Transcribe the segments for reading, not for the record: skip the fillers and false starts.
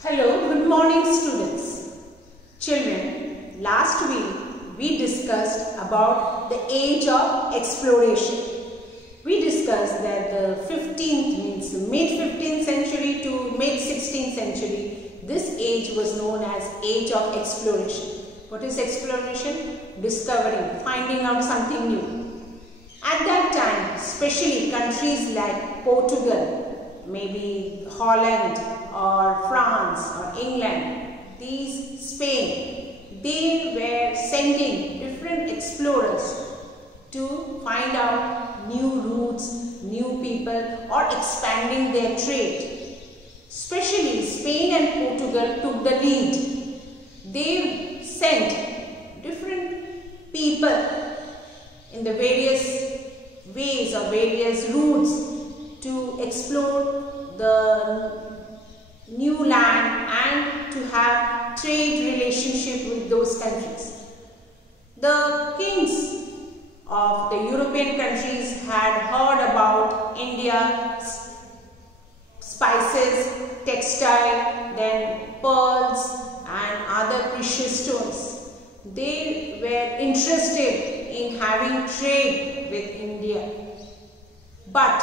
Hello, good morning students. Children, last week we discussed about the age of exploration. We discussed that the 15th means the mid-15th century to mid-16th century, this age was known as age of exploration. What is exploration? Discovering, finding out something new. At that time, especially countries like Portugal, maybe Holland or France or England, Spain, they were sending different explorers to find out new routes, new people, or expanding their trade. Especially Spain and Portugal took the lead. They sent different people in the various ways or various routes to explore the new land and to have trade relationship with those countries. The kings of the European countries had heard about India's spices, textile, then pearls and other precious stones. They were interested in having trade with India. But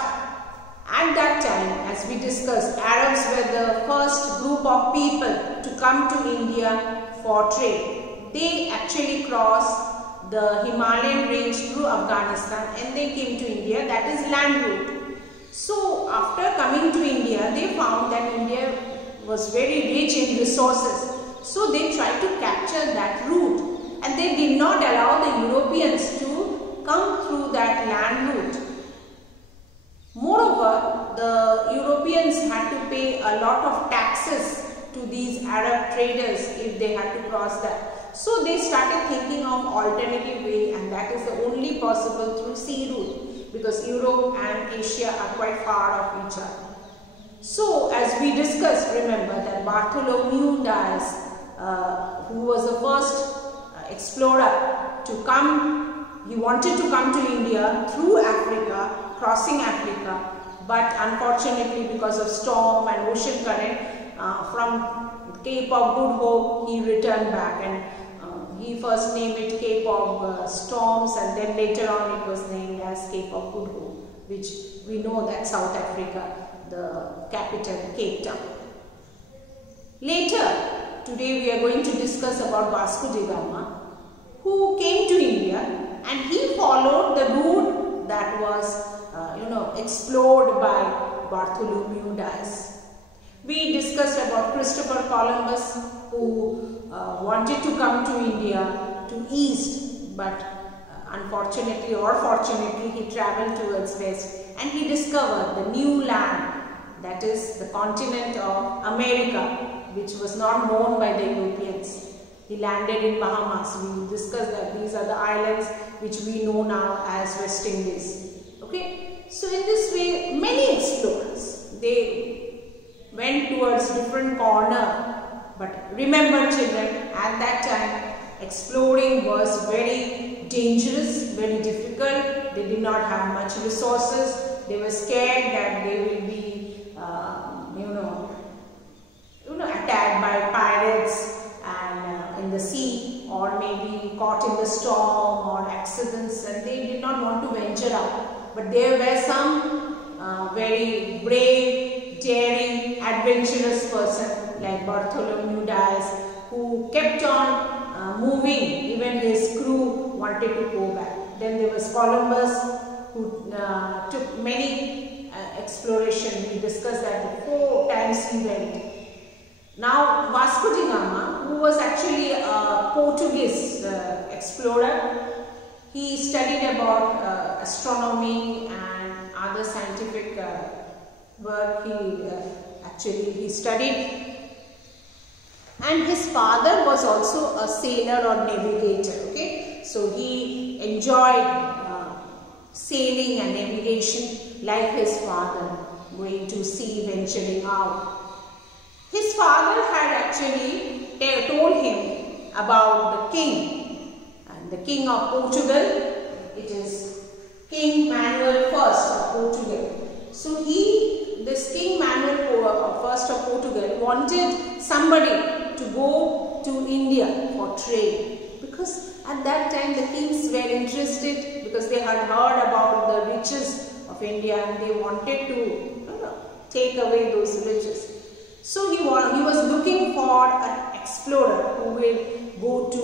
at that time, as we discussed, Arabs were the first group of people to come to India for trade. They actually crossed the Himalayan range through Afghanistan and they came to India, that is land route. So after coming to India, they found that India was very rich in resources. So they tried to capture that route and they did not allow the Europeans to come through that land route. Moreover, the Europeans had to pay a lot of taxes to these Arab traders if they had to cross that. So they started thinking of alternative way, and that is the only possible through sea route, because Europe and Asia are quite far off each other. So as we discussed, remember that Bartholomew Dias, who was the first explorer to come, he wanted to come to India through Africa, crossing Africa, but unfortunately because of storm and ocean current from Cape of Good Hope he returned back, and he first named it Cape of Storms and then later on it was named as Cape of Good Hope, which we know that South Africa, the capital Cape Town. Later, today we are going to discuss about Vasco da Gama, who came to India and he followed the route that was explored by Bartholomew Dias. We discussed about Christopher Columbus, who wanted to come to India to east, but unfortunately or fortunately he travelled towards west and he discovered the new land, that is the continent of America, which was not known by the Europeans. He landed in Bahamas. We discussed that these are the islands which we know now as West Indies. Okay, so in this way, many explorers, they went towards different corner. But remember children, at that time, exploring was very dangerous, very difficult. They did not have much resources. They were scared that they will be, attacked by pirates and in the sea, or maybe caught in the storm or accidents, and they did not want to venture out. But there were some very brave, daring, adventurous person like Bartholomew Dias, who kept on moving. Even his crew wanted to go back. Then there was Columbus, who took many exploration. We discussed that 4 times he went. Now Vasco da Gama, who was actually a Portuguese explorer, he studied about astronomy and other scientific work. He studied, and his father was also a sailor or navigator. Okay, so he enjoyed sailing and navigation like his father, going to sea, venturing out. His father had actually told him about the king, and the king of Portugal, it is King Manuel I of Portugal. So this King Manuel I of Portugal wanted somebody to go to India for trade, because at that time the kings were interested because they had heard about the riches of India and they wanted to take away those riches. So he was looking for an explorer who will go to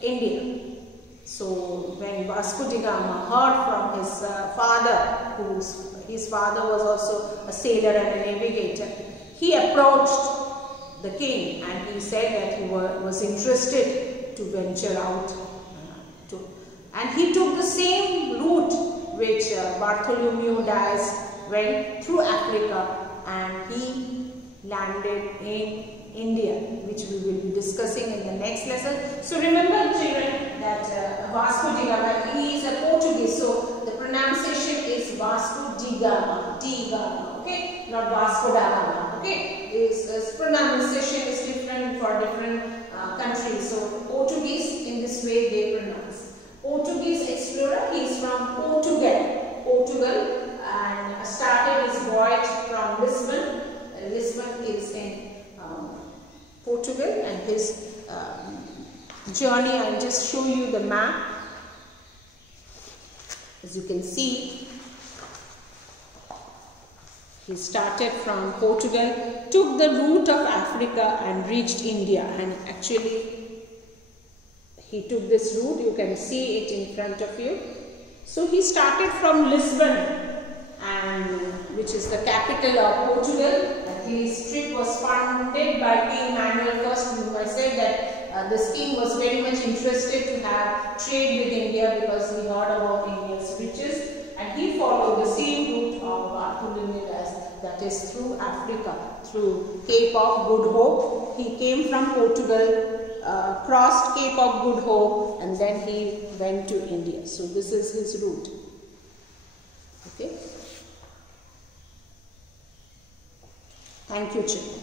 India. So when Vasco da Gama heard from his father, his father was also a sailor and a navigator, he approached the king and he said that he was interested to venture out and he took the same route which Bartholomew Dias went through Africa, and he landed in India, which we will be discussing in the next lesson. So remember, children, that Vasco da Gama, he is a Portuguese, so the pronunciation is Vasco da Gama, okay, not Vasco da Gama, okay. His pronunciation is different for different countries. So Portuguese, in this way they pronounce. Portuguese explorer, he is from Portugal, and started his voyage from Lisbon. Lisbon is in Portugal, and his journey, I will just show you the map. As you can see, he started from Portugal, took the route of Africa and reached India, and actually he took this route, you can see it in front of you. So he started from Lisbon, and which is the capital of Portugal. And his trip was funded by King Manuel I. I said that this king was very much interested to have trade with India because he heard about India's riches, and he followed the same route of Bartholomew Dias, that is through Africa, through Cape of Good Hope. He came from Portugal, crossed Cape of Good Hope, and then he went to India. So this is his route. Okay. Thank you, children.